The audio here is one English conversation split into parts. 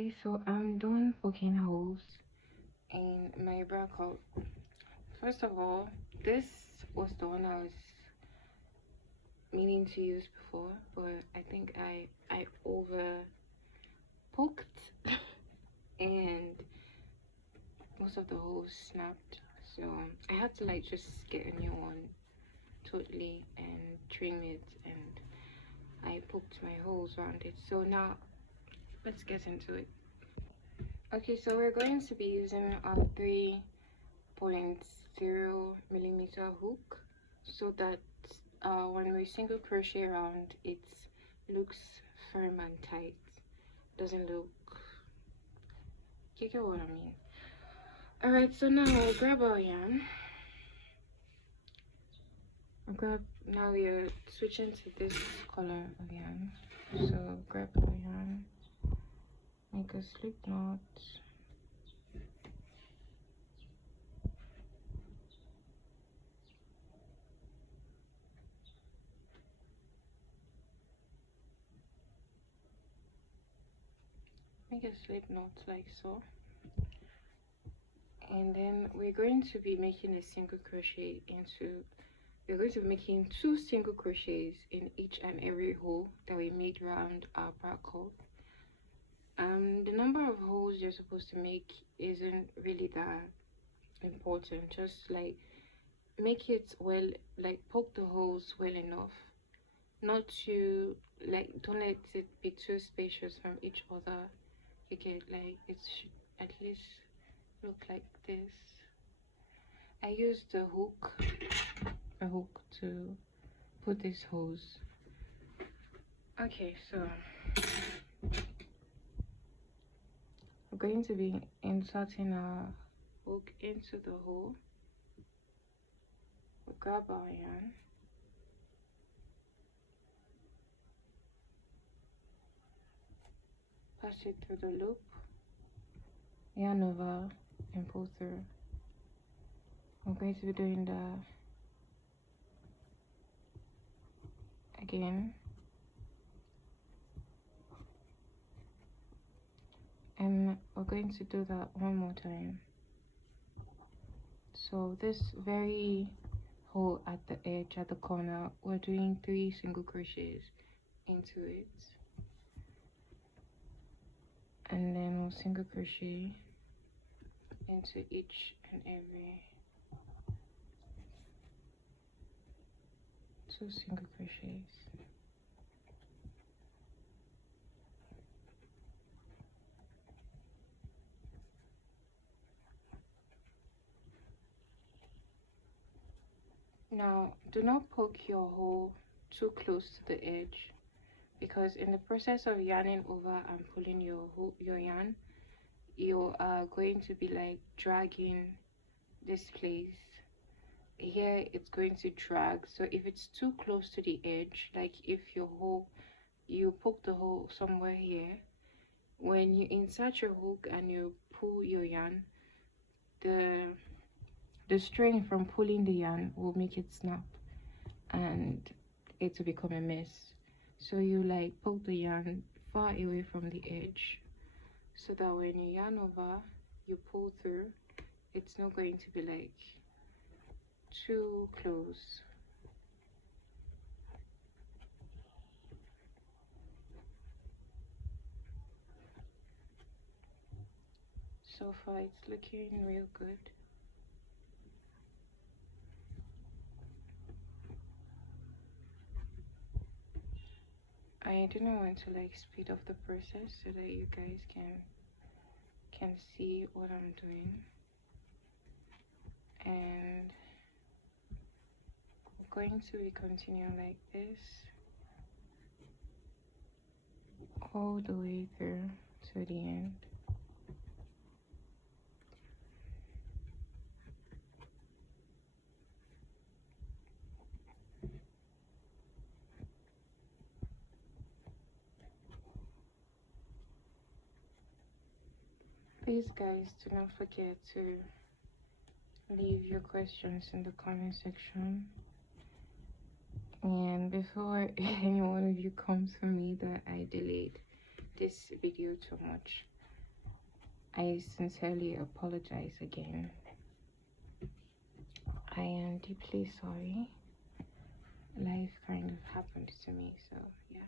guys, so I'm done poking holes in my bra cord. First of all, this was the one I was meaning to use before, but I think I over poked and most of the holes snapped, so I had to like just get a new one totally and trim it, and I poked my holes around it. So now let's get into it. Okay, so we're going to be using our 3.0mm hook so that when we single crochet around, it looks firm and tight, doesn't look, you get what I mean. All right, so now we'll grab our yarn. Now we are switching to this color of yarn, so grab our yarn, make a slip knot, make a slip knot like so, and then we're going to be making a single crochet into, we're going to be making 2 single crochets in each and every hole that we made around our bra cord. The number of holes you're supposed to make isn't really that important, just like make it well, like poke the holes well enough, not to like, don't let it be too spacious from each other. You get like, it should at least look like this. I used a hook to put these holes. Okay, so we're going to be inserting our hook into the hole. We'll grab our yarn, pass it through the loop, yarn over, and pull through. I'm going to be doing that again, and we're going to do that one more time. So this very hole at the edge, at the corner, we're doing 3 single crochets into it, and then we'll single crochet into each and every 2 single crochets. Now, do not poke your hole too close to the edge, because in the process of yarning over and pulling your yarn, you are going to be like dragging this place here. It's going to drag. So if it's too close to the edge, like if your hole, you poke the hole somewhere here, when you insert your hook and you pull your yarn, the strain from pulling the yarn will make it snap and it will become a mess. So you like poke the yarn far away from the edge, so that when you yarn over, you pull through, it's not going to be like too close. So far it's looking real good. I do not want to like speed up the process so that you guys can see what I'm doing, and we're going to be continuing like this all the way through to the end. Please guys, do not forget to leave your questions in the comment section. And before any one of you comes for me that I delayed this video too much, I sincerely apologize again. I am deeply sorry. Life kind of happened to me, so yeah.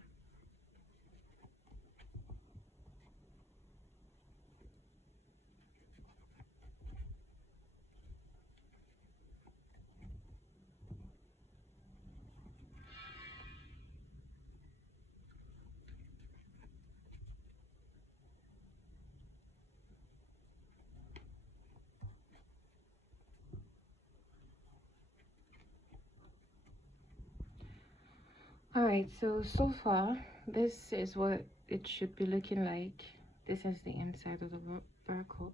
Alright, so far, this is what it should be looking like. This is the inside of the bar cup,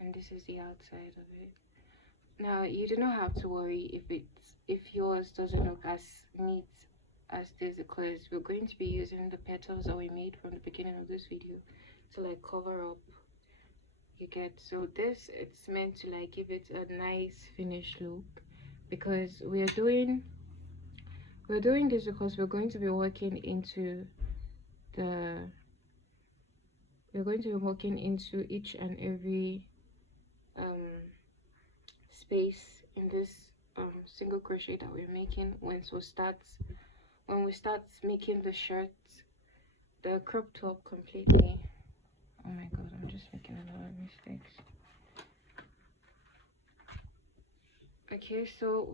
and this is the outside of it. Now, you do not have to worry if yours doesn't look as neat as this, because we're going to be using the petals that we made from the beginning of this video to like cover up. You get, so this, it's meant to like give it a nice finished look, because we're doing this because we're going to be working into each and every space in this single crochet that we're making when we start making the shirts, the crop top completely. Oh my god, I'm just making a lot of mistakes. Okay, so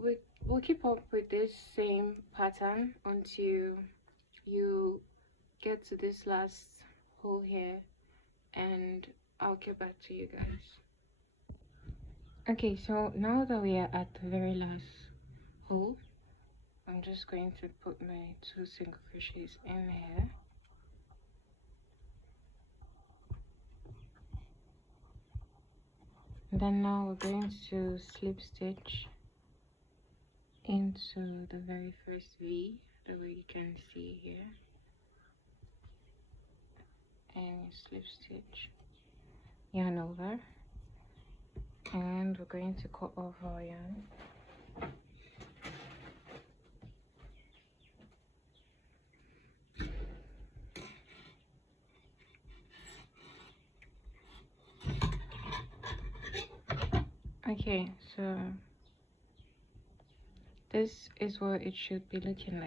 we'll keep up with this same pattern until you get to this last hole here, and I'll get back to you guys. Okay, so now that we are at the very last hole, I'm just going to put my 2 single crochets in here. And then now we're going to slip stitch into the very first V, the way you can see here, and you slip stitch, yarn over, and we're going to cut off our yarn. Okay, so this is what it should be looking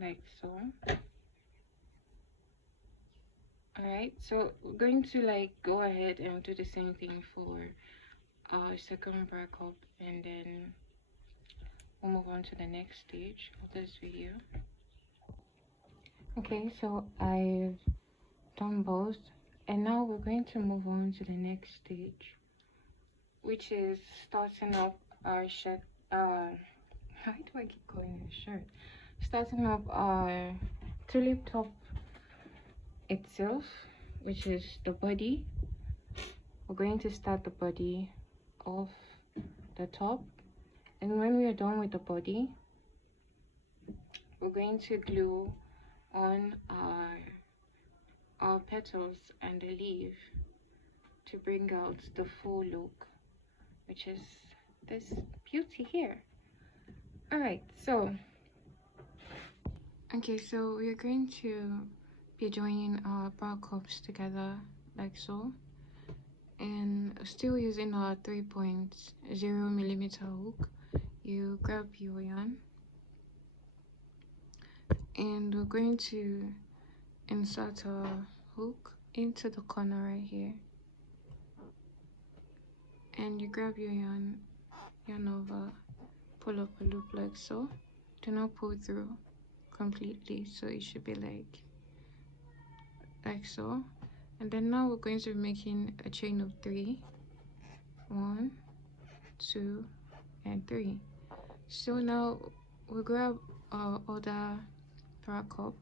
like so. Alright, so we're going to like go ahead and do the same thing for our second bar cup, and then we'll move on to the next stage of this video. Okay, so I've done both, and now we're going to move on to the next stage, which is starting up our shirt. How do I keep calling it a shirt? Starting up our tulip top itself, which is the body. We're going to start the body off the top, and when we are done with the body, we're going to glue on our petals and the leaf to bring out the full look, which is this beauty here. All right, so we're going to be joining our bar cups together like so, and still using our 3.0mm hook. You grab your yarn, and we're going to insert our hook into the corner right here, and you grab your yarn over, pull up a loop like so. Do not pull through completely, so it should be like so. And then now we're going to be making a chain of 3. 1, 2, and 3. So now we'll grab our other bar cup,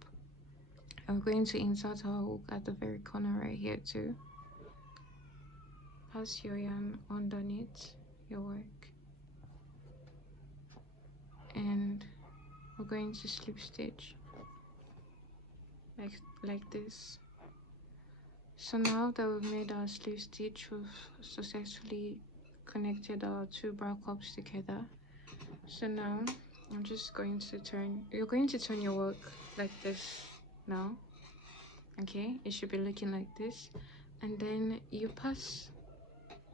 and we're going to insert our hook at the very corner right here too. Pass your yarn underneath your work, and we're going to slip stitch like this. So now that we've made our slip stitch, we've successfully connected our 2 bar cups together. So now I'm just going to you're going to turn your work like this now. Okay, it should be looking like this. and then you pass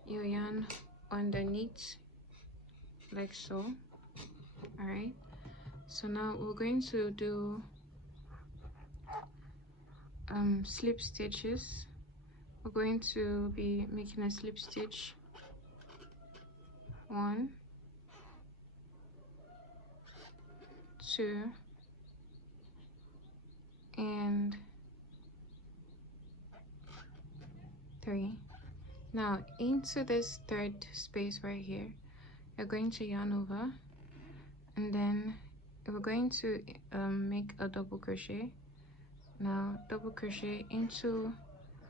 your yarn underneath like so. All right, so now we're going to do slip stitches. We're going to be making a slip stitch, 1, 2, and 3. Now into this third space right here, you're going to yarn over, and then we're going to make a double crochet. Now double crochet into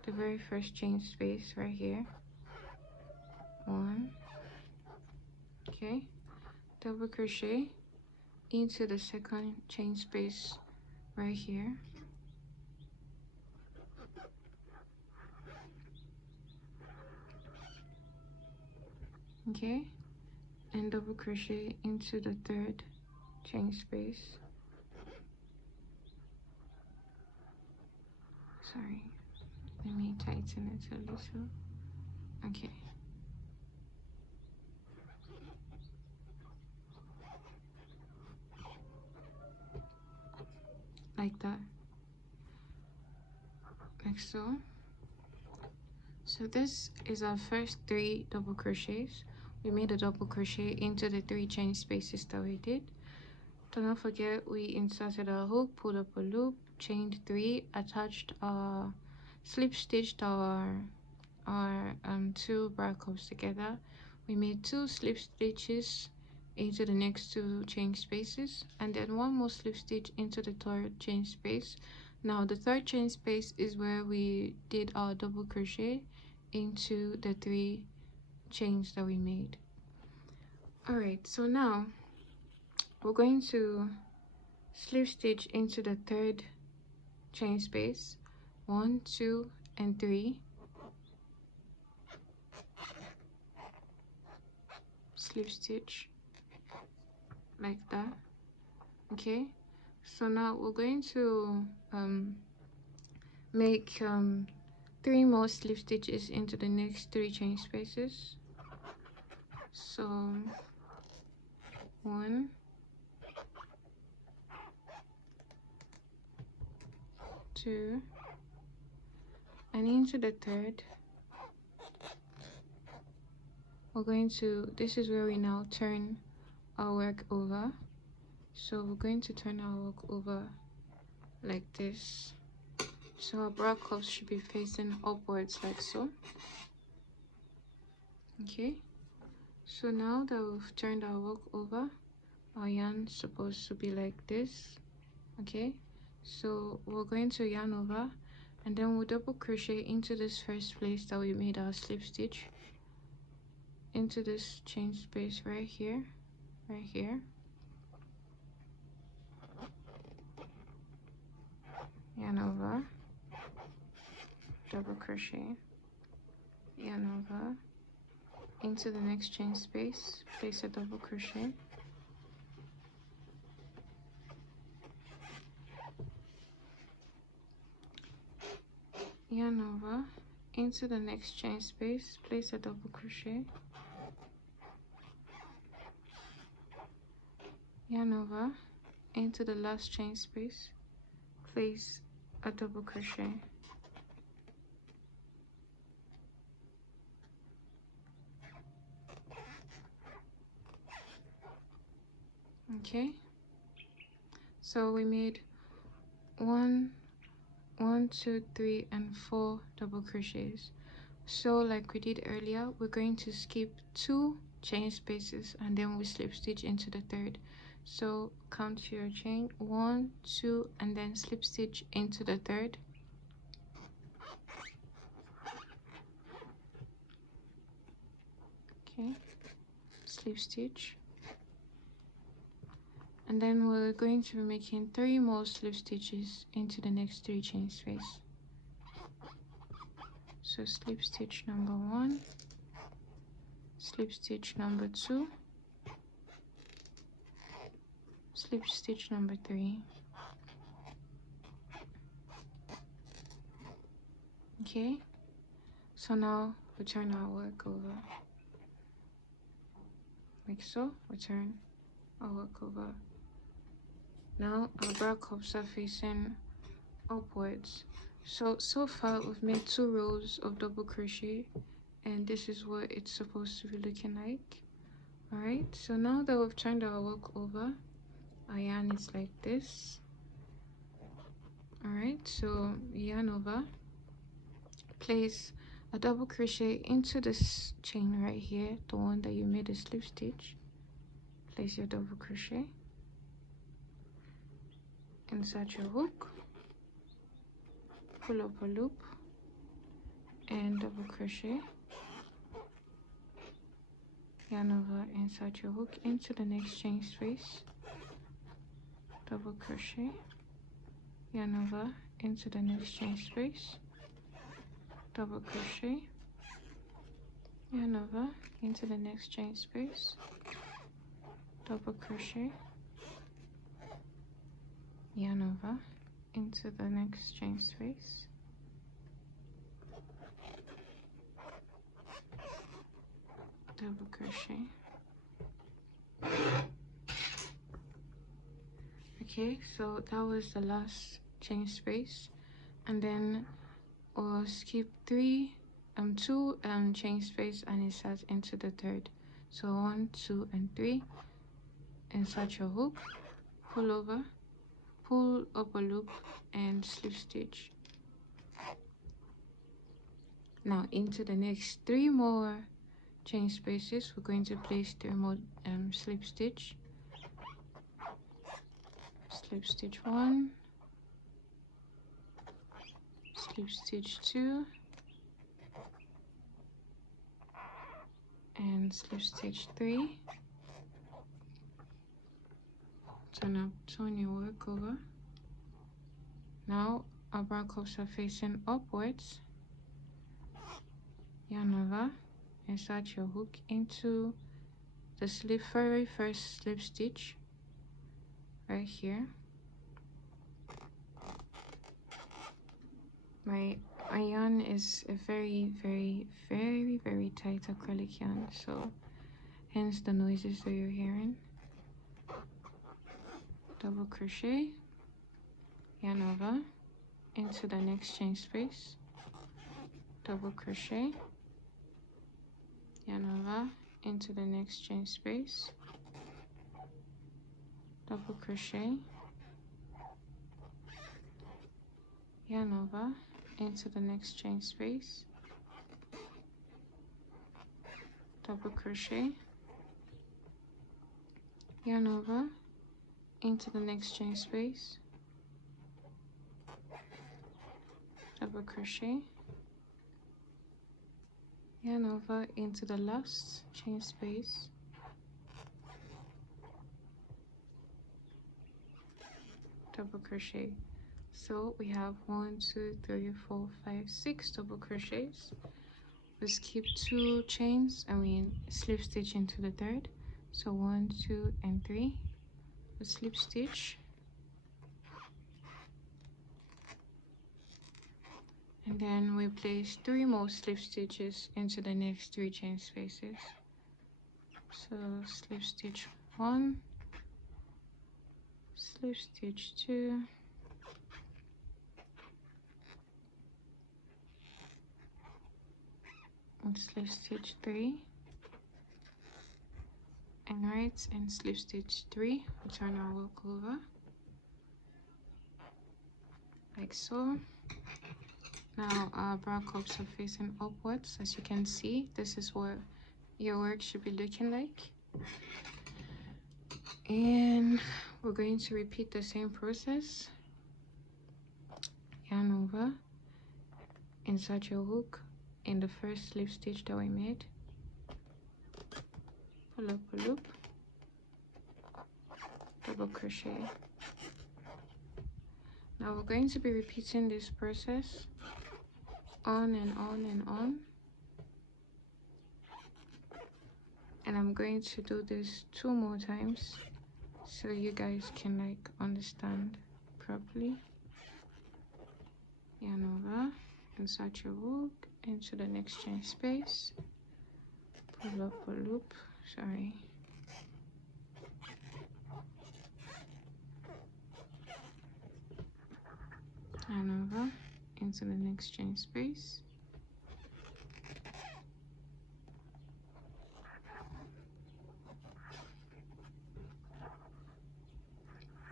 the very first chain space right here, 1, okay, double crochet into the second chain space right here, okay, and double crochet into the third chain space. Sorry, let me tighten it a little. Okay, like that, like so. So this is our first 3 double crochets. We made a double crochet into the 3 chain spaces that we did. Do not forget, we inserted a hook, pulled up a loop, chained 3, attached our slip stitched our 2 bra cups together. We made 2 slip stitches into the next 2 chain spaces, and then 1 more slip stitch into the 3rd chain space. Now the 3rd chain space is where we did our double crochet into the 3 chains that we made. All right, so now we're going to slip stitch into the 3rd chain space, 1, 2, and 3. Slip stitch like that. Okay, so now we're going to make 3 more slip stitches into the next 3 chain spaces. So 1, 2, and into the 3rd we're going to, this is where we now turn our work over. So we're going to turn our work over like this. So our bra cups should be facing upwards like so. Okay, so now that we've turned our work over, our yarn is supposed to be like this. Okay, so we're going to yarn over, and then we'll double crochet into this first place that we made our slip stitch, into this chain space right here, yarn over, double crochet, yarn over, into the next chain space, place a double crochet, yarn over, into the next chain space, place a double crochet, yarn over, into the last chain space, place a double crochet. Okay, so we made 1, 2, 3, and 4 double crochets. So like we did earlier, we're going to skip 2 chain spaces and then we slip stitch into the 3rd. So count your chain, 1, 2, and then slip stitch into the 3rd. Okay, slip stitch, and then we're going to be making 3 more slip stitches into the next 3 chain space. So slip stitch number 1, slip stitch number 2, slip stitch number 3. Okay, So now we turn our work over, like so. We turn our work over. Now our bra cups are facing upwards. So far we've made 2 rows of double crochet, and this is what it's supposed to be looking like. Alright, so now that we've turned our work over, our yarn is like this. Alright, so yarn over, place a double crochet into this chain right here, the one that you made a slip stitch. Place your double crochet, insert your hook, pull up a loop and double crochet, yarn over, insert your hook into the next chain space, double crochet, yarn over into the next chain space, double crochet, yarn over into the next chain space, double crochet, yarn over into the next chain space, double crochet. Okay, so that was the last chain space, and then we'll skip 2 chain space and insert into the third. So 1, 2 and 3, insert your hook, pull over, pull up a loop and slip stitch. Now into the next 3 more chain spaces, we're going to place 3 more slip stitch. Slip stitch 1, slip stitch 2, and slip stitch 3. Turn your work over. Now our bra cups are facing upwards. Yarn over, insert your hook into the very first slip stitch right here. My yarn is a very tight acrylic yarn, so hence the noises that you're hearing. Double crochet, yarn over into the next chain space, double crochet, yarn over into the next chain space, double crochet, yarn over into the next chain space, double crochet, yarn over into the next chain space, double crochet, yarn over into the last chain space, double crochet. So we have 1, 2, 3, 4, 5, 6 double crochets. We skip 2 chains and we slip stitch into the third. So 1, 2 and 3, we slip stitch, and then we place 3 more slip stitches into the next 3 chain spaces. So slip stitch 1, slip stitch 2, and slip stitch 3, and slip stitch 3. We turn our work over like so. Now our bra cups are facing upwards. As you can see, this is what your work should be looking like, and we're going to repeat the same process. Yarn over, insert your hook in the first slip stitch that we made, pull up a loop, double crochet. Now we're going to be repeating this process on and on and on, and I'm going to do this 2 more times so you guys can like understand properly. Yarn over, insert your hook into the next chain space, pull up a loop, sorry, and over into the next chain space,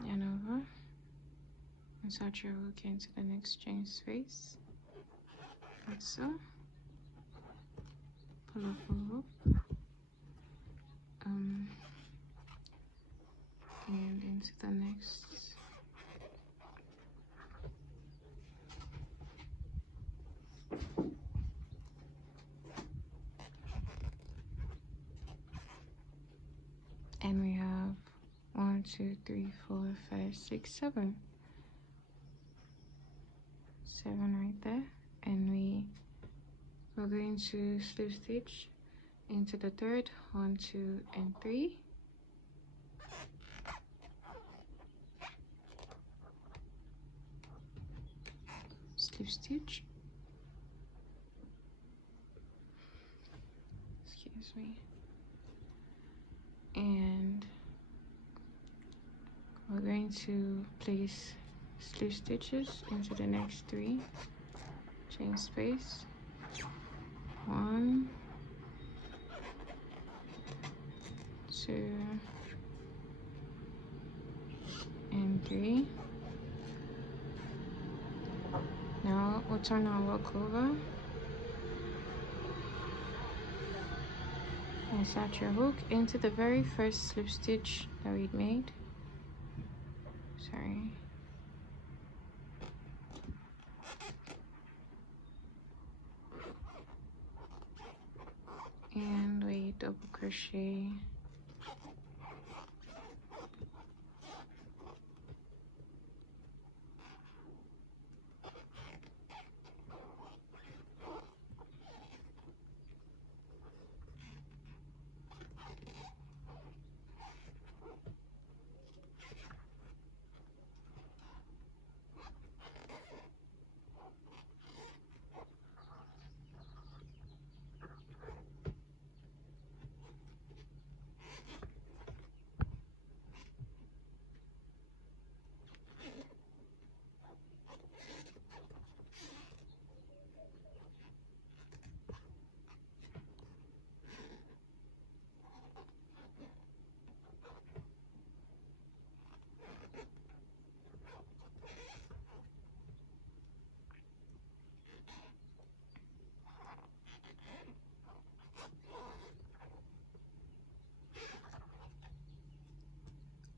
and over, insert your hook into the next chain space, like so, pull up a loop, and into the next, and we have 1, 2, 3, 4, 5, 6, 7 right there, and we're going to slip stitch into the third, 1, 2, and 3, slip stitch, excuse me, and we're going to place slip stitches into the next 3 chain space, 1, 2, and 3. Now we'll turn our work over, insert your hook into the very first slip stitch that we made, sorry, and we double crochet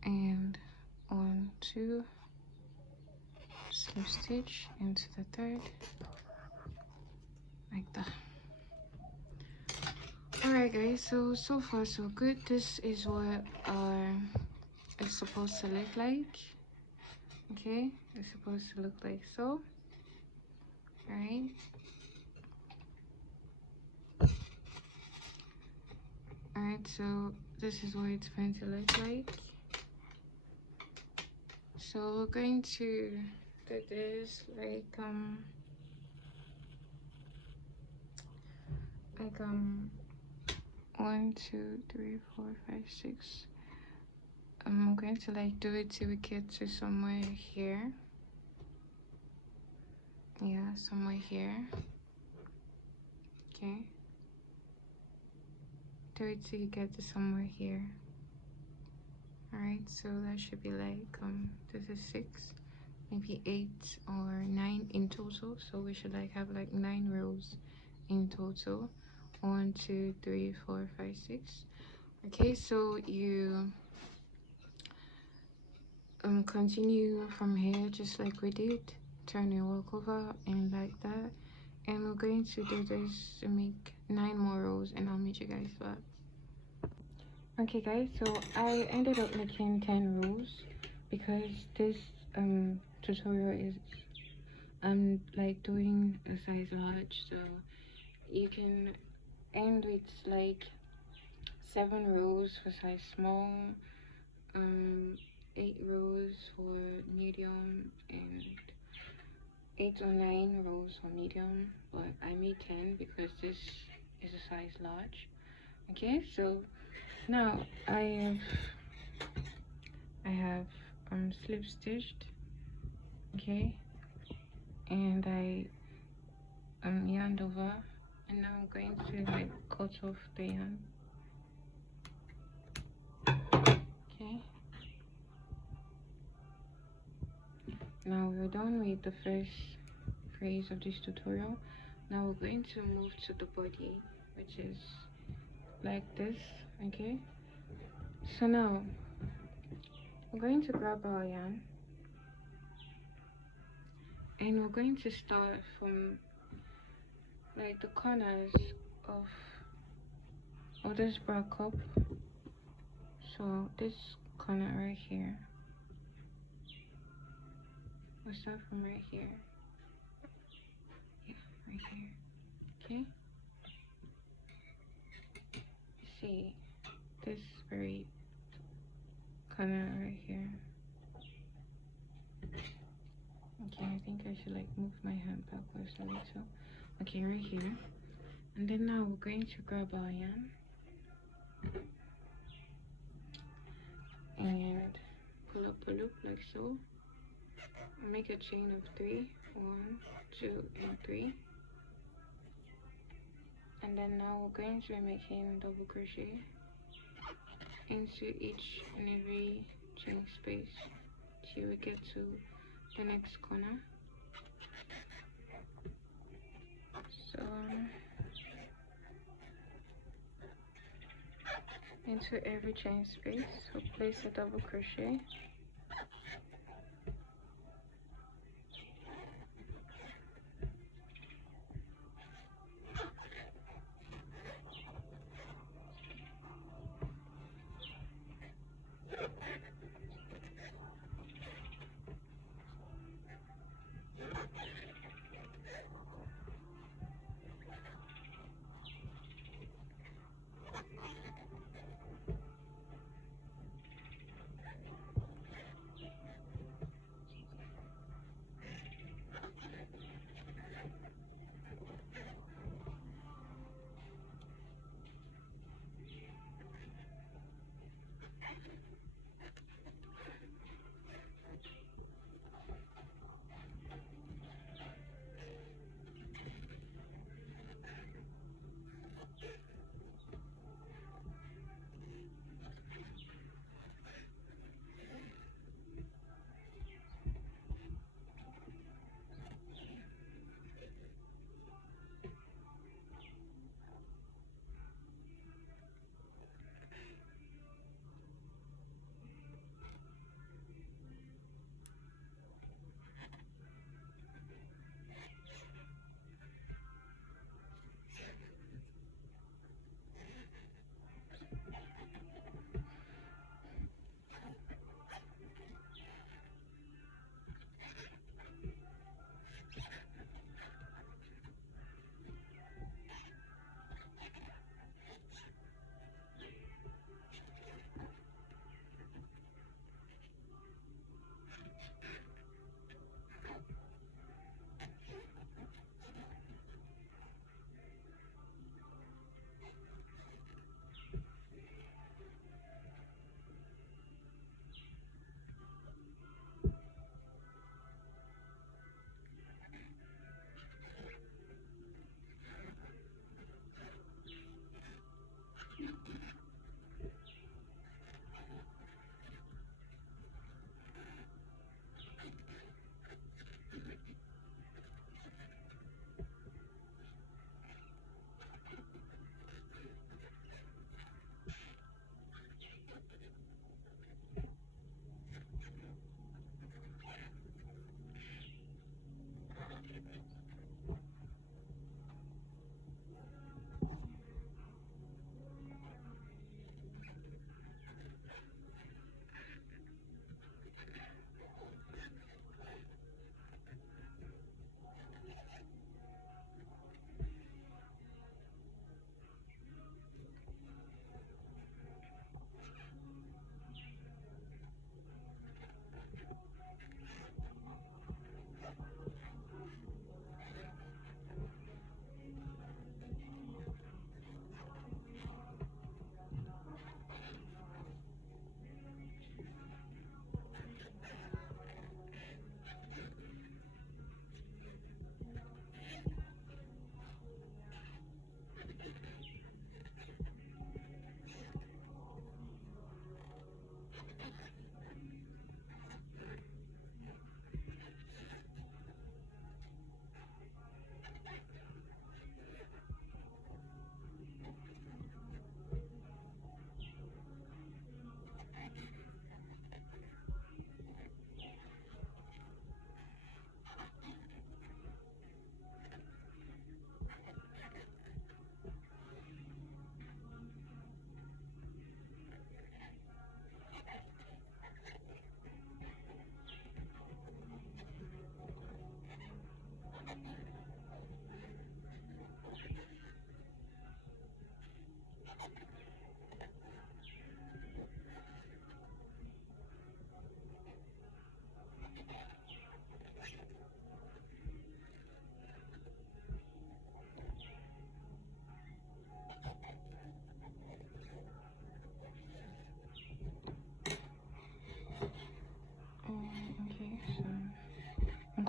and 1, 2, slip stitch into the third, like that. Alright guys, so far so good. This is what it's supposed to look like. Okay, it's supposed to look like so. Alright, so this is what it's going to look like. So we're going to do this like 1, 2, 3, 4, 5, 6. I'm going to like do it till we get to somewhere here. Yeah, somewhere here. Okay. Do it till you get to somewhere here. Alright, so that should be like this is 6, maybe 8 or 9 in total. So we should like have like 9 rows in total. 1, 2, 3, 4, 5, 6. Okay, so you continue from here just like we did. Turn your work over and like that, and we're going to do this to make 9 more rows, and I'll meet you guys back. Okay guys, so I ended up making 10 rows because this tutorial is like doing a size large, so you can end with like 7 rows for size small, 8 rows for medium, and 8 or 9 rows for medium, but I made 10 because this is a size large. Okay, so now I have slip stitched, okay, and I yarned over, and now I'm going to like cut off the yarn. Okay, now we're done with the first phase of this tutorial. Now we're going to move to the body, which is like this. Okay, so now we're going to grab our yarn, and we're going to start from like the corners of this bra cup. So this corner right here, we'll start from right here. Yeah, right here. Okay, see this very corner right here. Okay, I think I should like move my hand backwards a little. Okay, right here. And then now we're going to grab our yarn and pull up a loop like so. Make a chain of 3. 1, 2, and 3. And then now we're going to be making double crochet into each and every chain space till we get to the next corner. So into every chain space we'll place a double crochet.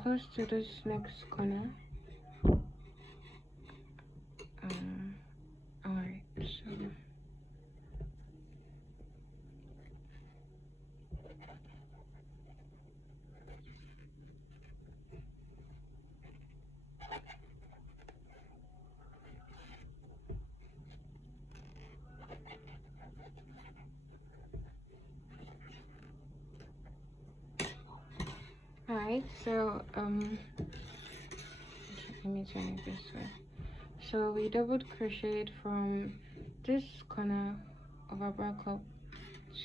close to this next corner. Alright, so alright, so let me turn it this way. So we double crocheted from this corner of our bra cup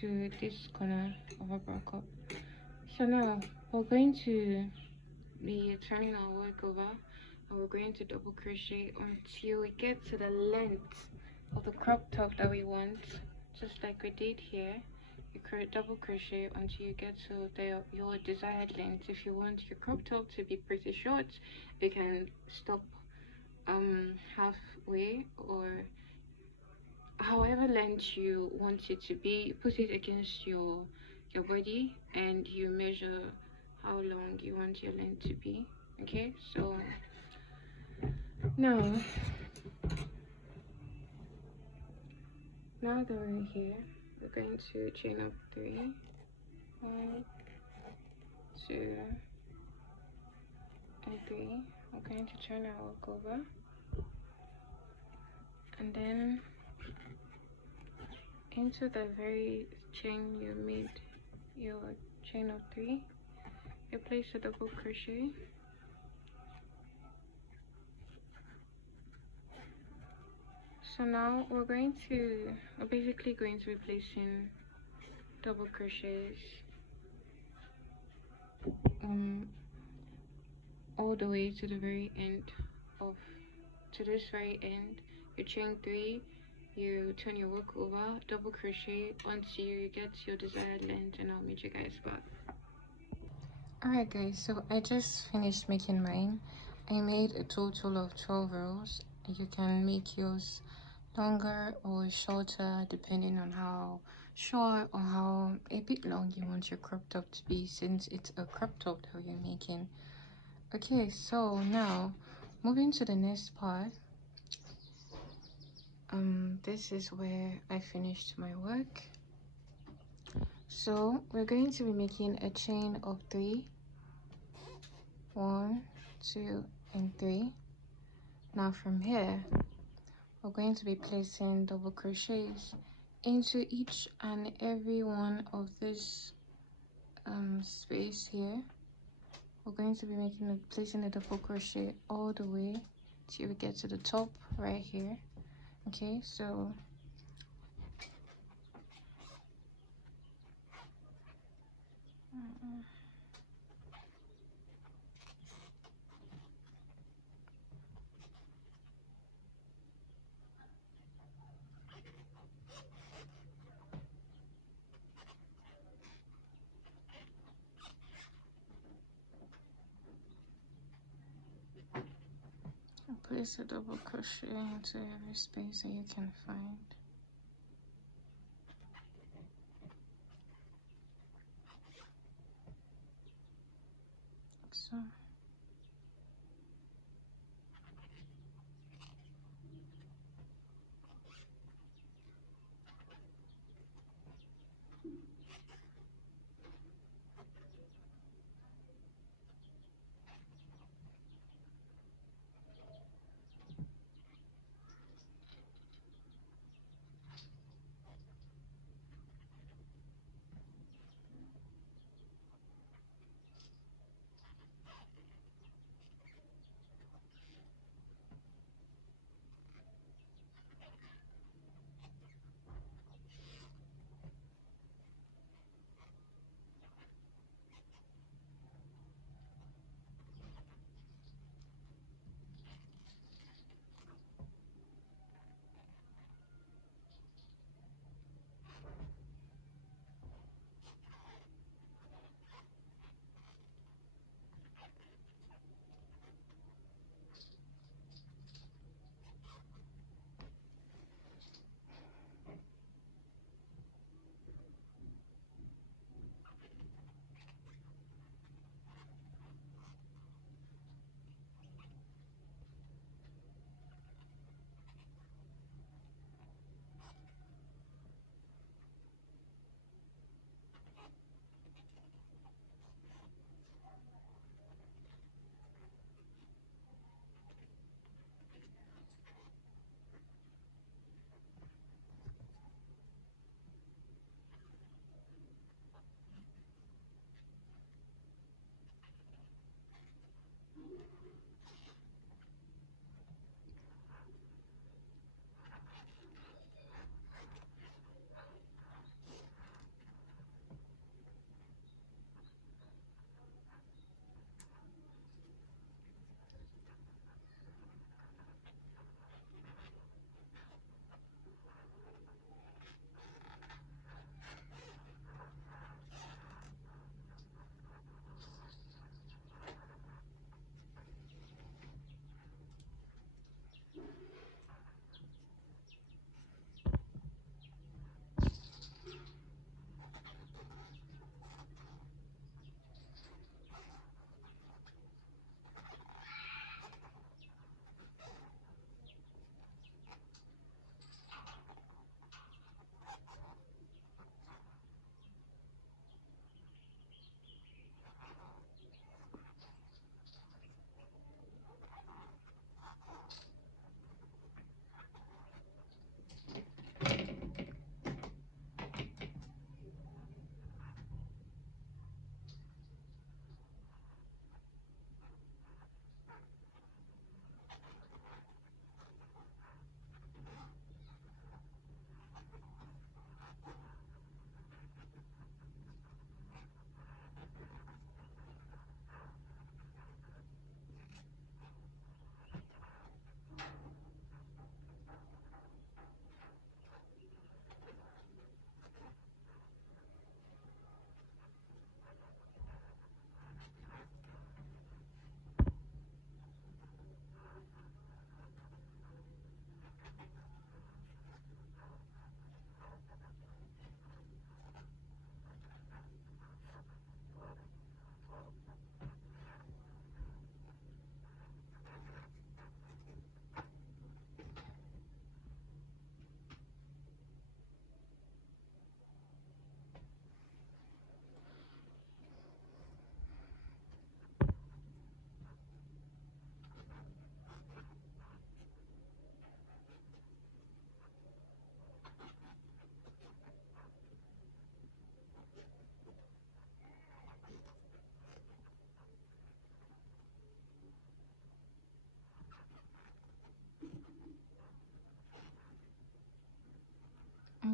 to this corner of our bra cup. So now we're going to be turning our work over, and we're going to double crochet until we get to the length of the crop top that we want, just like we did here. You double crochet until you get to your desired length. If you want your crop top to be pretty short, you can stop halfway, or however length you want it to be. Put it against your body and you measure how long you want your length to be. Okay, so now that we're here, we're going to chain up 3, 1, 2, and 3. We're going to turn our work over, and then into the very chain you made your chain of 3, you place a double crochet. So now we're basically going to be placing double crochets all the way to the very end to this very end. You chain 3, you turn your work over, double crochet until you get your desired length, and I'll meet you guys back. Alright guys, so I just finished making mine. I made a total of 12 rows. You can make yours longer or shorter depending on how short or how a bit long you want your crop top to be, since it's a crop top that we're making. Okay, so now moving to the next part. This is where I finished my work. So we're going to be making a chain of 3, 1, 2, and 3. Now from here we're going to be placing double crochets into each and every one of this space here. We're going to be placing a double crochet all the way till we get to the top right here. Okay, so place a double crochet into every space that you can find. So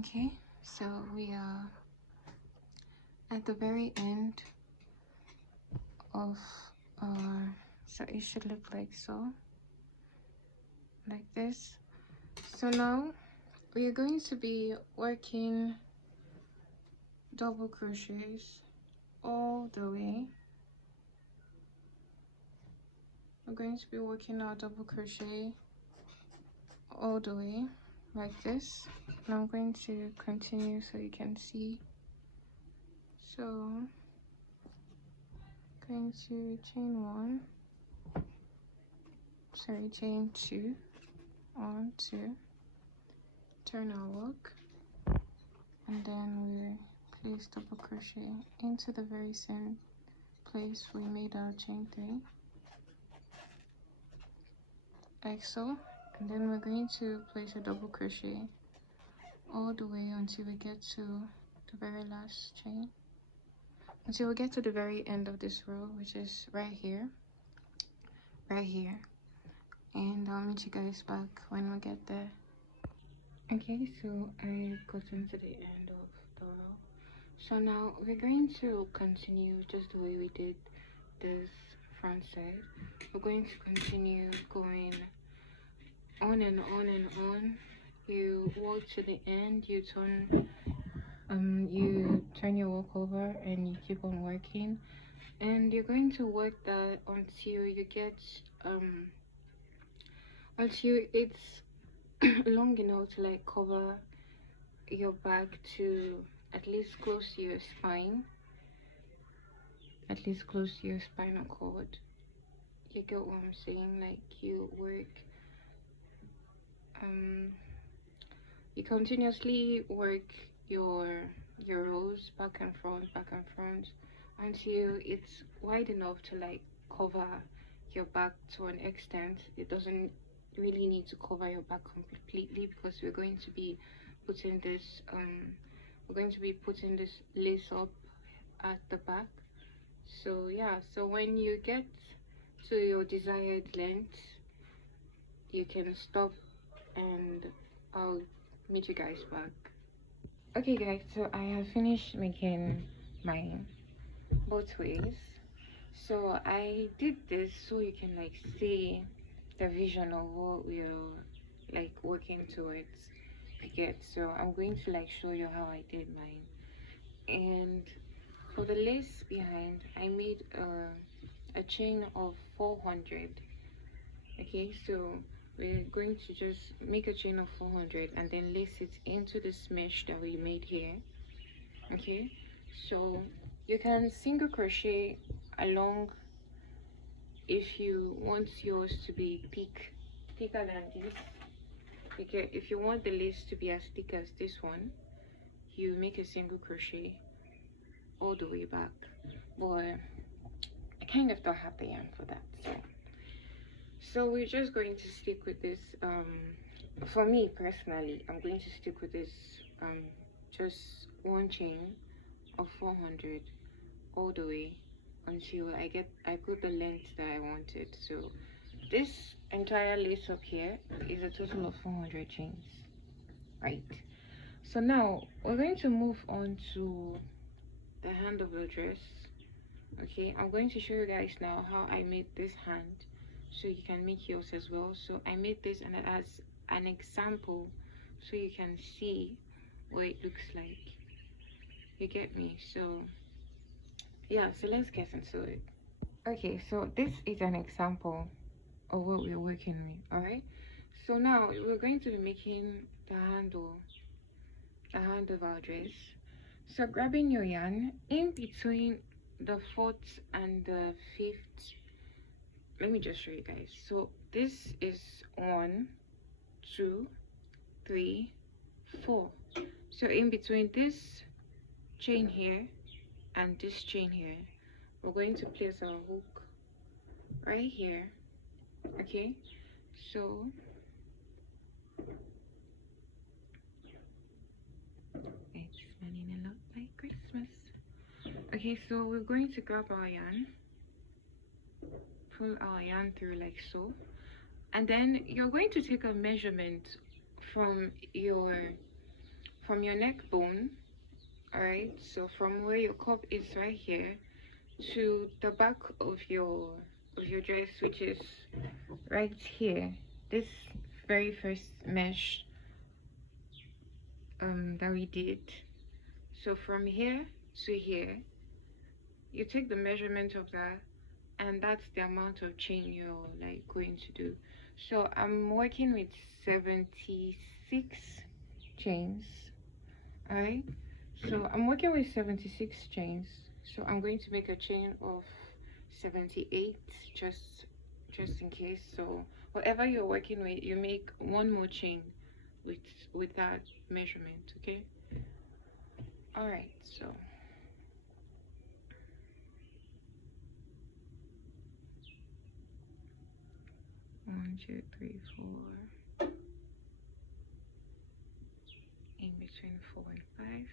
Okay, so we are at the very end of our, so it should look like so, like this. So now we are going to be working double crochets all the way. We're going to be working our double crochet all the way like this, and I'm going to continue so you can see. So going to chain 1, sorry, chain 2, 1, 2, turn our work, and then we place double crochet into the very same place we made our chain 3, like so. And then we're going to place a double crochet all the way until we get to the very last chain, until we get to the very end of this row, which is right here, and I'll meet you guys back when we get there. Okay, so I gotten to the end of the row. So now we're going to continue just the way we did this front side. We're going to continue going on and on and on. You walk to the end, you turn your work over, and you keep on working, and you're going to work that until you get until it's long enough to like cover your back to at least close to your spine, at least close to your spinal cord. You get what I'm saying? Like you work you continuously work your rows back and front until it's wide enough to like cover your back to an extent. It doesn't really need to cover your back completely, because we're going to be putting this lace up at the back. So yeah, so when you get to your desired length, you can stop and I'll meet you guys back. Okay guys, so I have finished making mine both ways. So I did this so you can like see the vision of what we're like working towards. So I'm going to like show you how I did mine. And for the lace behind, I made a chain of 400. Okay, so we're going to just make a chain of 400 and then lace it into this mesh that we made here. Okay, so you can single crochet along if you want yours to be thicker than this. Okay, if you want the lace to be as thick as this one, you make a single crochet all the way back, but I kind of don't have the yarn for that, so we're just going to stick with this. For me personally, I'm going to stick with this just one chain of 400 all the way until I put the length that I wanted. So this entire lace up here is a total of 400 chains, right? So now we're going to move on to the hand of the dress. Okay, I'm going to show you guys now how I made this hand so you can make yours as well. So I made this and as an example so you can see what it looks like. You get me? So yeah, so let's get into it. Okay, so this is an example of what we're working with. All right, so now we're going to be making the hand of our dress. So grabbing your yarn in between the 4th and the 5th, let me just show you guys. So this is 1, 2, 3, 4. So in between this chain here and this chain here, we're going to place our hook right here. Okay, so it's smelling a lot like Christmas. Okay, so we're going to grab our yarn, pull our yarn through like so, and then you're going to take a measurement from your from your neck bone, all right, so from where your cup is right here to the back of your dress, which is right here, this very first mesh that we did. So from here to here, you take the measurement of that, and that's the amount of chain you're like going to do. So I'm working with 76 chains. All right, so I'm working with 76 chains, so I'm going to make a chain of 78 just in case. So whatever you're working with, you make one more chain with that measurement. Okay, all right, so 1 2 3 4, in between 4 and 5.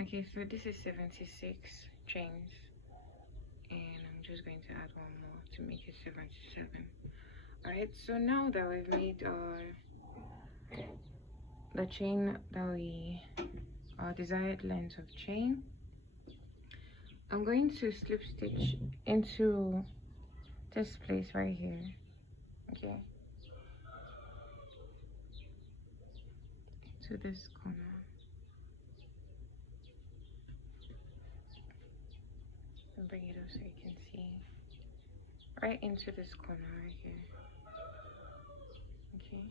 Okay, so this is 76 chains, and I'm just going to add one more to make it 77. All right, so now that we've made the chain that we desired length of chain, I'm going to slip stitch into this place right here. Okay, to this corner. And bring it up so you can see right into this corner right here. Okay,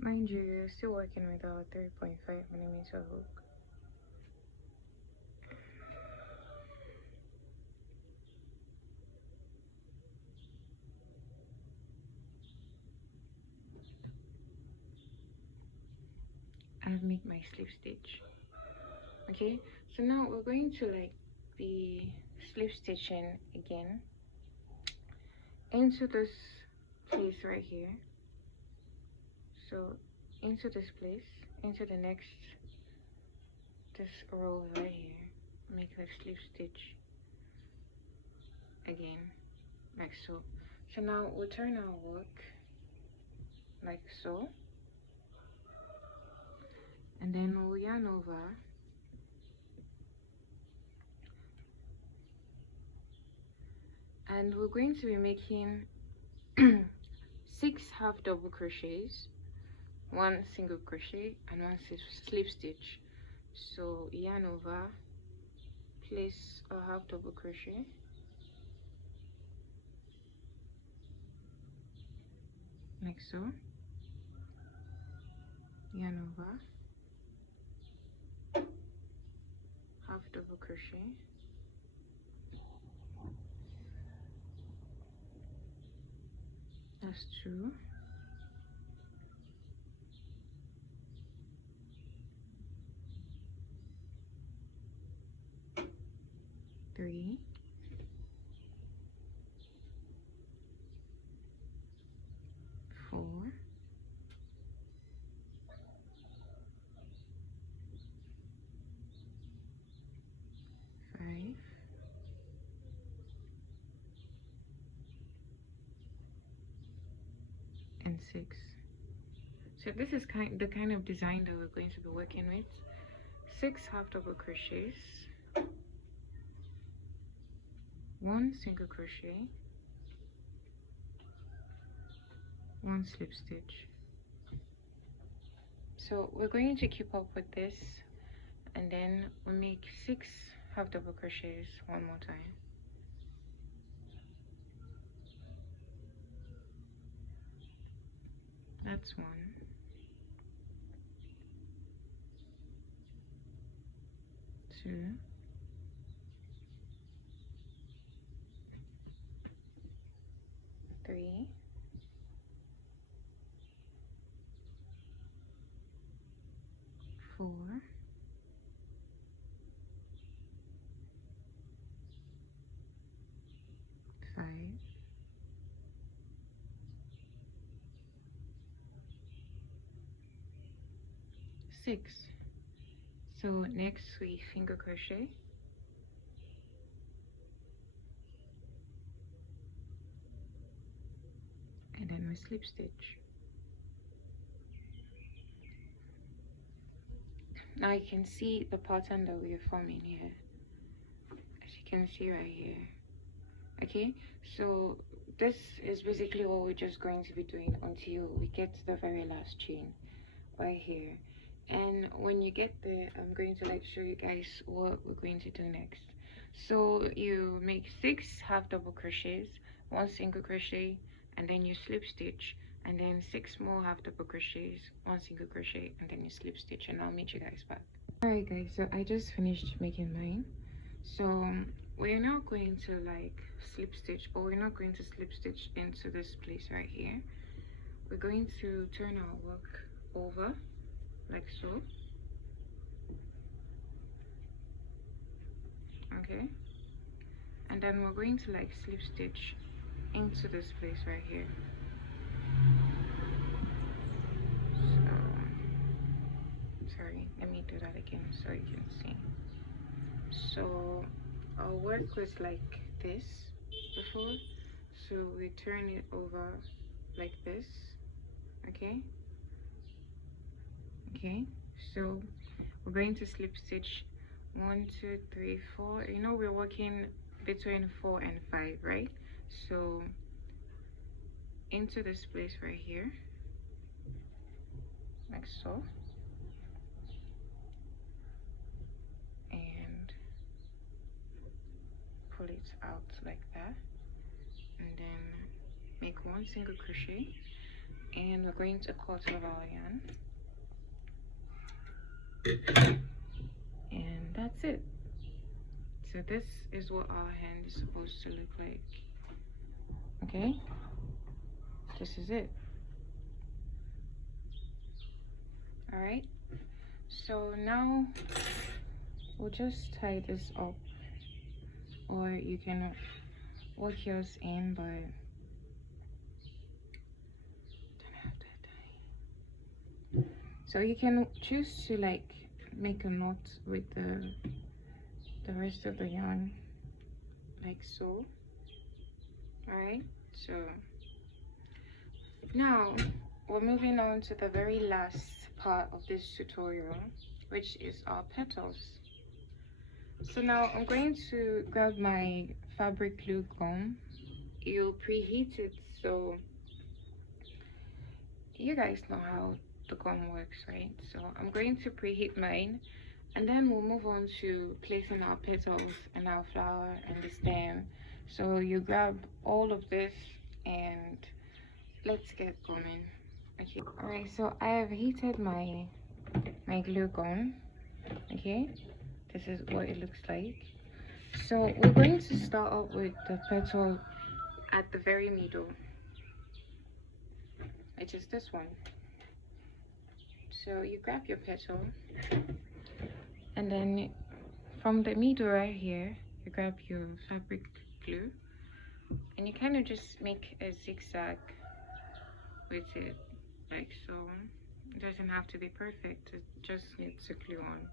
mind you, you're still working with our 3.5mm hook. I've made my slip stitch. Okay, so now we're going to like be slip stitching again into this place right here. So into this place, into the next, this row right here, make a slip stitch again, like so. So now we'll turn our work like so, and then we'll yarn over, and we're going to be making 6 half double crochets, 1 single crochet, and 1 slip stitch. So yarn over, place a half double crochet, like so, yarn over, half double crochet, that's 2, 3, 4, 5, and 6. So this is the kind of design that we're going to be working with. 6 half double crochets, 1 single crochet, 1 slip stitch. So we're going to keep up with this, and then we make 6 half double crochets one more time. That's 1. 2, 3, 4, 5, 6. So next we finger crochet, and then we slip stitch. Now you can see the pattern that we are forming here, as you can see right here. Okay, so this is basically what we're just going to be doing until we get to the very last chain right here. And when you get there, I'm going to show you guys what we're going to do next. So you make 6 half double crochets, 1 single crochet, and then you slip stitch, and then 6 more half double crochets, 1 single crochet, and then you slip stitch, and I'll meet you guys back. Alright guys, so I just finished making mine. So we're now going to slip stitch, but we're not going to slip stitch into this place right here. We're going to turn our work over like so. Okay, and then we're going to slip stitch into this place right here. So sorry, let me do that again so you can see. So our work was like this before, so we turn it over like this. Okay, so we're going to slip stitch 1, 2, 3, 4. You know, we're working between 4 and 5, right? So into this place right here, like so, and pull it out like that, and then make 1 single crochet, and we're going to cut off our yarn, and that's it. So this is what our hand is supposed to look like. Okay, this is it. All right, so now we'll just tie this up, or you can work yours in, but I don't have that tie. So you can choose to make a knot with the rest of the yarn, like so. All right, so now we're moving on to the very last part of this tutorial, which is our petals. So now I'm going to grab my fabric glue gun. You preheat it, so you guys know how the gun works, right? So I'm going to preheat mine, and then we'll move on to placing our petals and our flower and the stem. So you grab all of this and let's get going. Okay, all right, so I have heated my glue gun. Okay, this is what it looks like. So we're going to start off with the petal at the very middle, which is this one. So you grab your petal, and then from the middle right here, you grab your fabric glue and you kind of just make a zigzag with it, like so. It doesn't have to be perfect, it just needs to glue on.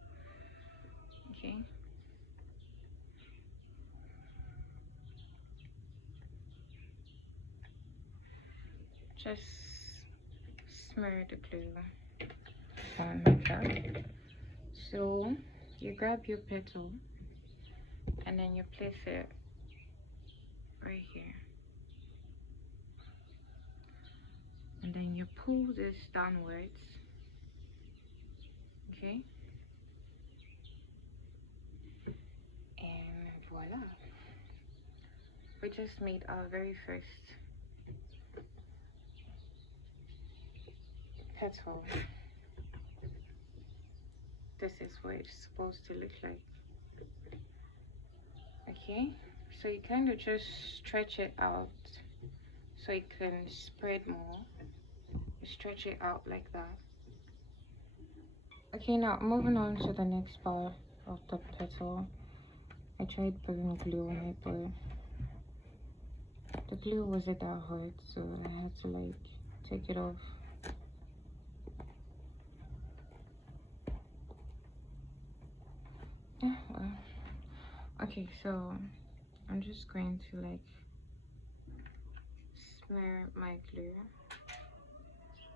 Okay, just smear the glue on like that. So you grab your petal and then you place it right here, and then you pull this downwards. Okay, and voila, we just made our very first petal. This is what it's supposed to look like. Okay, so you kind of just stretch it out so it can spread more. You stretch it out like that. Okay, now moving on to the next part of the petal. I tried putting glue on it, but the glue wasn't that hard, so I had to like take it off. Yeah, well. Okay, so I'm just going to like smear my glue.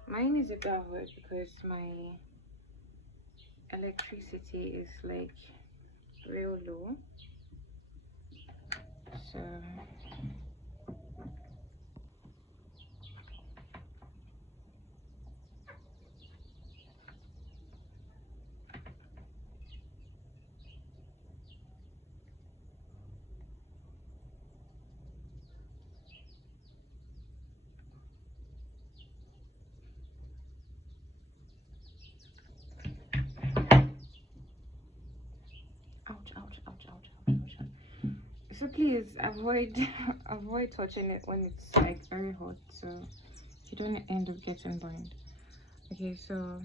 Mine is a bit hard because my electricity is like real low, so ouch, ouch, ouch, ouch, ouch, ouch. So please avoid avoid touching it when it's like very hot, so you don't end up getting burned. Okay, so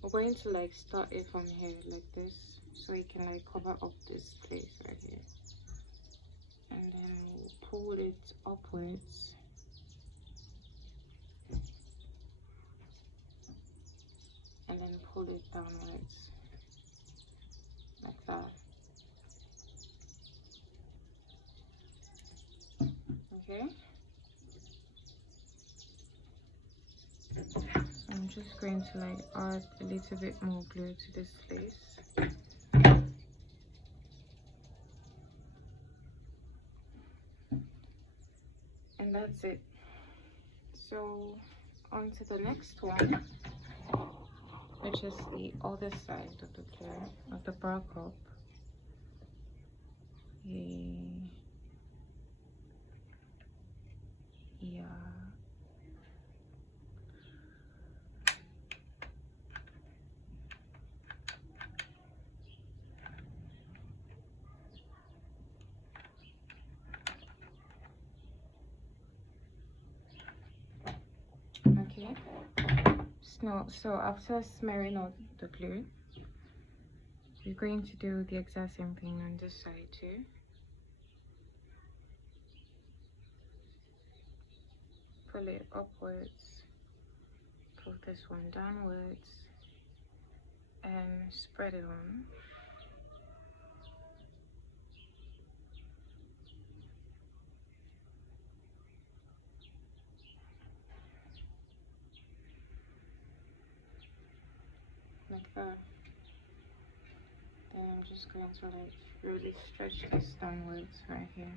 we're going to like start it from here like this, so you can like cover up this place right here, and then we'll pull it upwards. And then pull it downwards like that. Okay, so I'm just going to like add a little bit more glue to this place. And that's it. So on to the next one, which is the other side of the glue, of the bra cup. Yeah. Okay. So after smearing out the glue, we're going to do the exact same thing on this side too. Pull it upwards, pull this one downwards, and spread it on. Like that. Then I'm just going to like really stretch this downwards right here.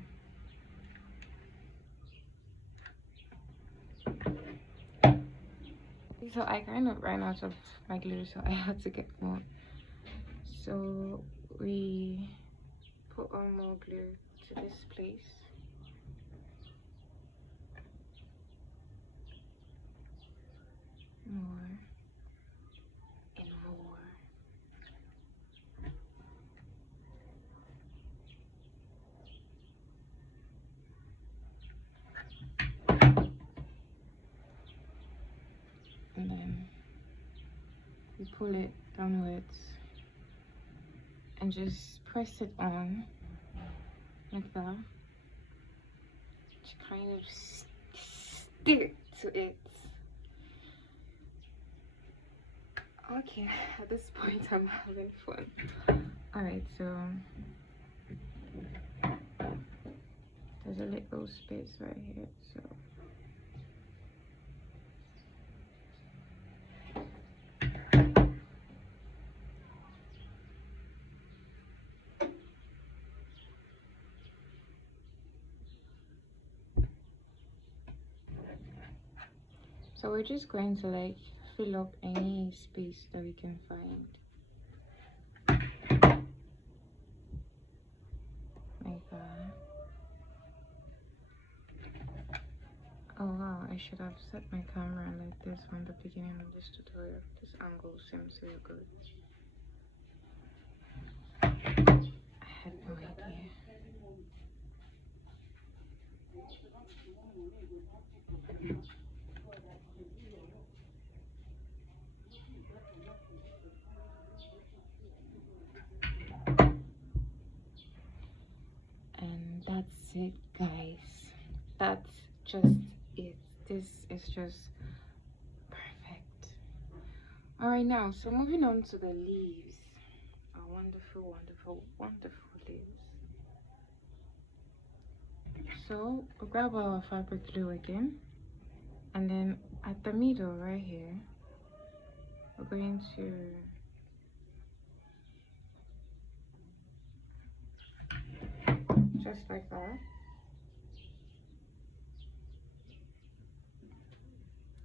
So I kind of ran out of my glue, so I had to get more. So we put on more glue to this place. More and more. And then we pull it downwards and just press it on like that, to kind of stick to it. Okay, at this point I'm having fun. Alright, so there's a little space right here, so we're just going to like fill up any space that we can find. Like that. Oh wow, I should have set my camera like this from the beginning of this tutorial. This angle seems so good. I had no idea. And that's it, guys. That's just it. This is just perfect. All right, now, so moving on to the leaves. Our wonderful, wonderful, wonderful leaves. So we'll grab our fabric glue again, and then at the middle right here, we're going to just like that.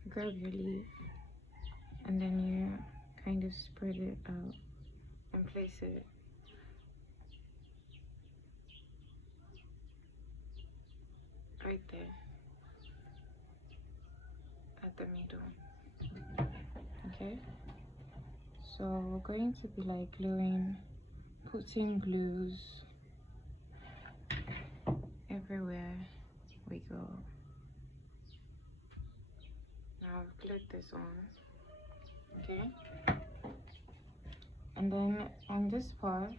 Grab your leaf, and then you kind of spread it out and place it right there at the middle. Okay, so we're going to be like gluing, putting glues everywhere we go. Now I've glued this on, okay, and then on this part,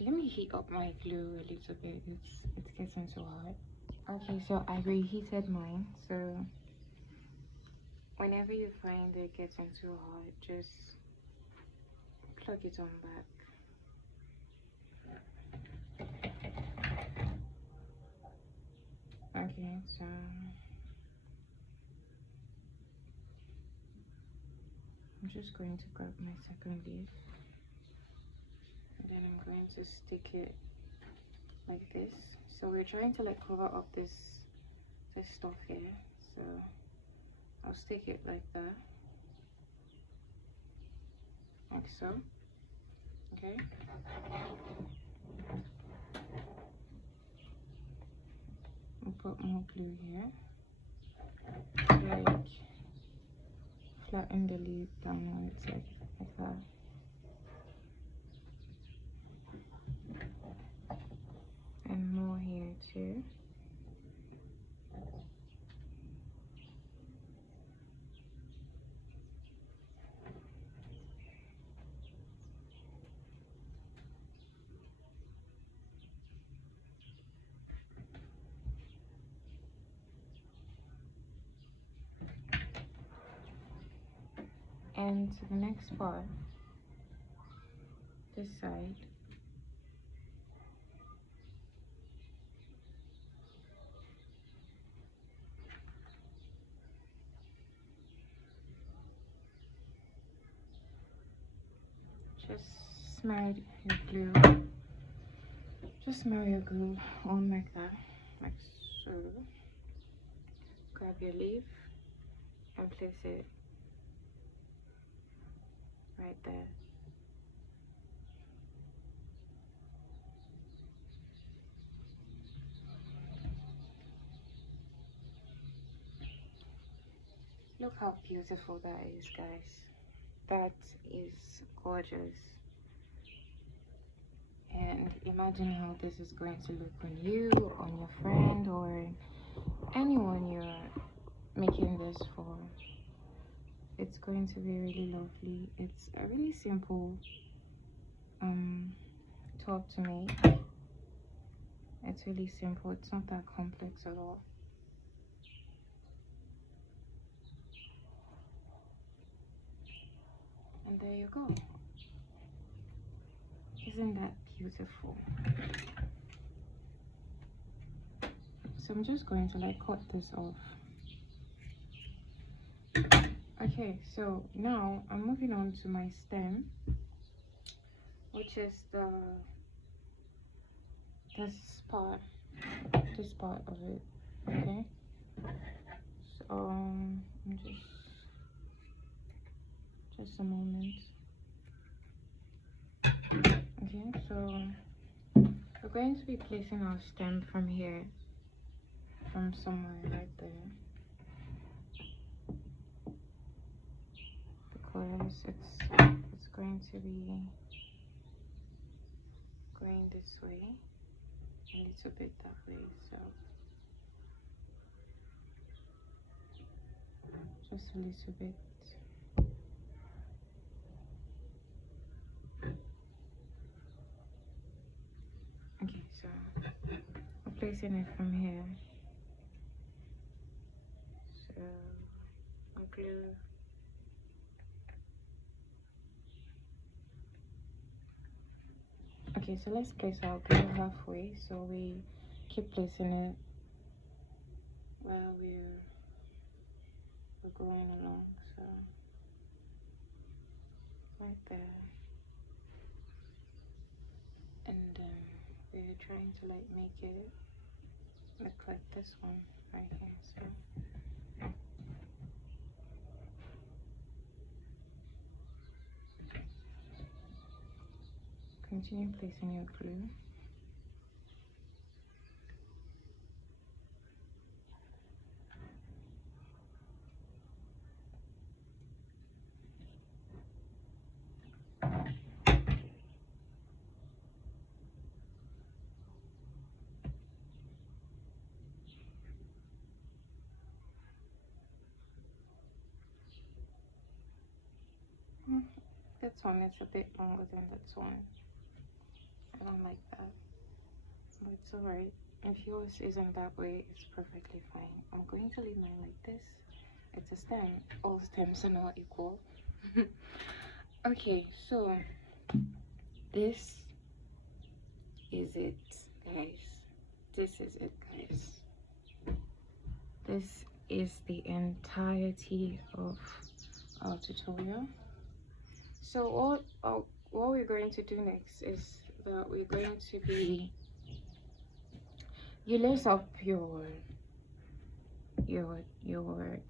let me heat up my glue a little bit. It's getting so hot. Okay, so I reheated mine, so whenever you find it getting too hot, just plug it on back. Okay, so I'm just going to grab my second leaf, and then I'm going to stick it like this. So we're trying to like cover up this stuff here, so I'll stick it like that, like so. Okay, we'll put more glue here to like flatten the leaf downwards like that. And more here too. And to the next part, this side. Just smear your glue. Just smear your glue on like that, like so. Grab your leaf and place it right there. Look how beautiful that is, guys. That is gorgeous. And imagine how this is going to look on you, on your friend, or anyone you're making this for. It's going to be really lovely. It's a really simple top to make. It's really simple, it's not that complex at all. And there you go. Isn't that beautiful? So I'm just going to like cut this off. Okay, so now I'm moving on to my stem, which is this part of it. Okay, so I'm just a moment. Okay, so we're going to be placing our stem from here, from somewhere right there, because it's going to be going this way, a little bit that way, so just a little bit. Okay, so I'm placing it from here. So I'll glue. Okay, so let's place our glue halfway, so we keep placing it while we're going along. So right there, and we're trying to like make it look like this one right here. So continue placing your glue. This one is a bit longer than that one. I don't like that, but it's alright. If yours isn't that way, it's perfectly fine. I'm going to leave mine like this. It's a stem. All stems are not equal. Okay, so this is it, guys. This is it, guys. This is the entirety of our tutorial. So what we're going to do next is that we're going to be, you lace up your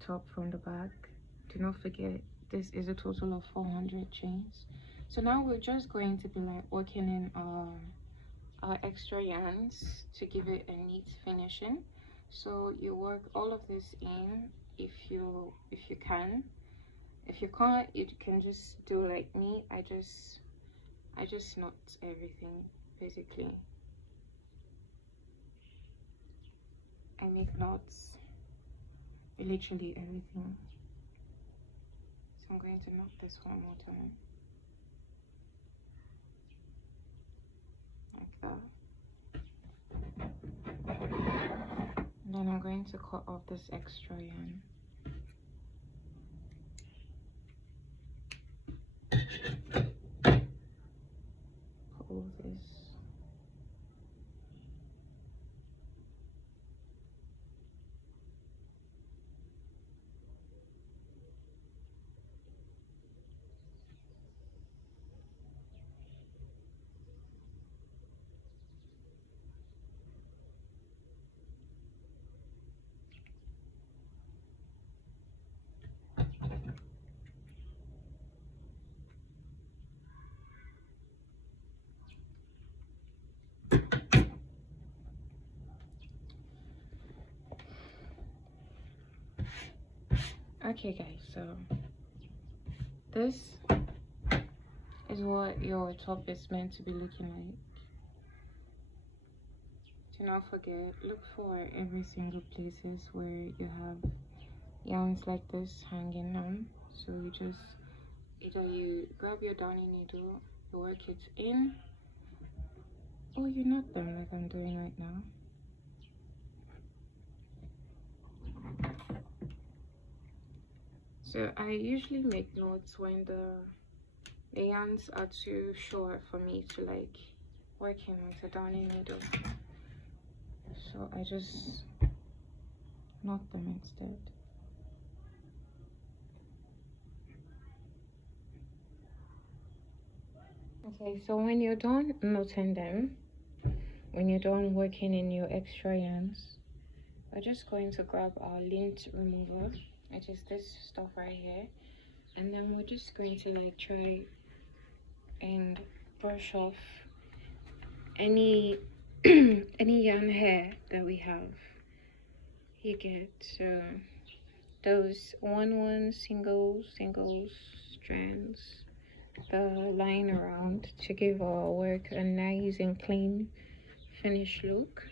top from the back. Do not forget, this is a total of 400 chains. So now we're just going to be like working in our extra yarns to give it a neat finishing. So you work all of this in if you can. If you can't, you can just do like me. I just knot everything basically. I make knots, literally everything. So I'm going to knot this one more time, like that. And then I'm going to cut off this extra yarn. Pull this. Okay guys, so this is what your top is meant to be looking like. Do not forget, look for every single places where you have yarns like this hanging on. So you just, either you grab your darning needle, you work it in, or you knot them like I'm doing right now. So I usually make knots when the yarns are too short for me to like working with a darning needle. So I just knot them instead. Okay, so when you're done knotting them, when you're done working in your extra yarns, we're just going to grab our lint remover, which is this stuff right here, and then we're just going to like try and brush off any any yarn hair that we have. You get those one single strands, the line around to give our work a nice and clean finished look.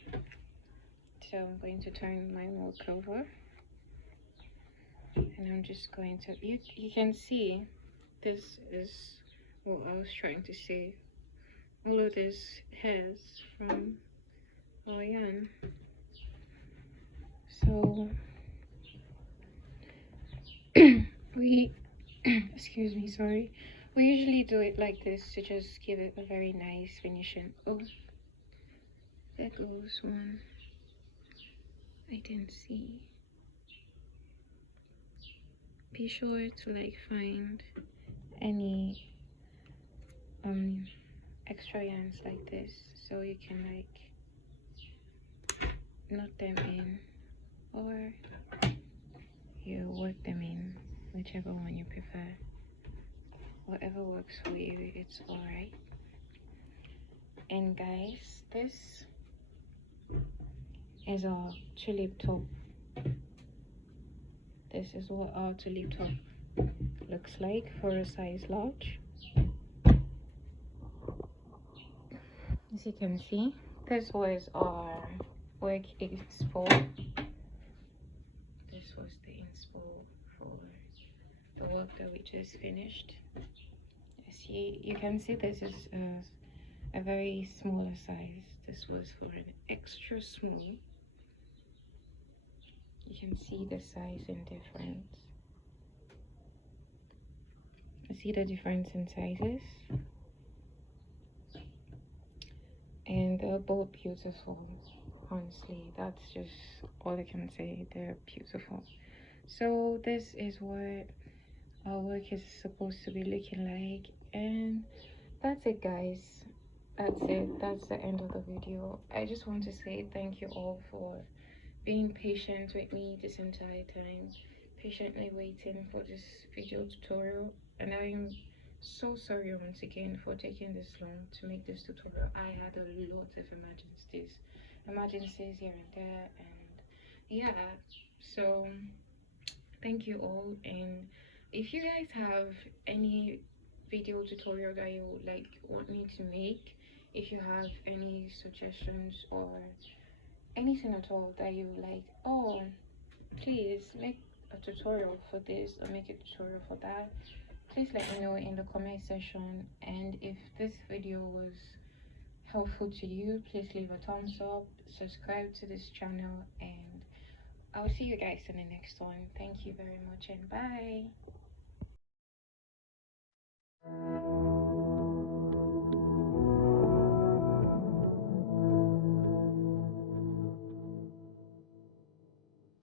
So I'm going to turn my work over, and I'm just going to, you can see this is what I was trying to say. All of this hairs from our yarn. So we excuse me, sorry, we usually do it like this to just give it a very nice finishing. Oh, there goes one I didn't see. Be sure to like find any extra yarns like this so you can like knot them in, or you work them in, whichever one you prefer. Whatever works for you, it's alright. And guys, this is our tulip top. This is what our tulip top looks like for a size large. As you can see, this was our work inspo. This was the inspo for the work that we just finished. You can see this is a very smaller size. This was for an extra small. You can see the size and difference. See the difference in sizes, and they're both beautiful. Honestly, that's just all I can say. They're beautiful. So this is what our work is supposed to be looking like, and that's it, guys. That's it. That's the end of the video. I just want to say thank you all for being patient with me this entire time, patiently waiting for this video tutorial. And I'm so sorry once again for taking this long to make this tutorial. I had a lot of emergencies here and there, and yeah, so thank you all. And if you guys have any video tutorial that you like want me to make, if you have any suggestions or anything at all that you like, oh, please make a tutorial for this or make a tutorial for that, please let me know in the comment section. And if this video was helpful to you, please leave a thumbs up, subscribe to this channel, and I'll see you guys in the next one. Thank you very much, and bye.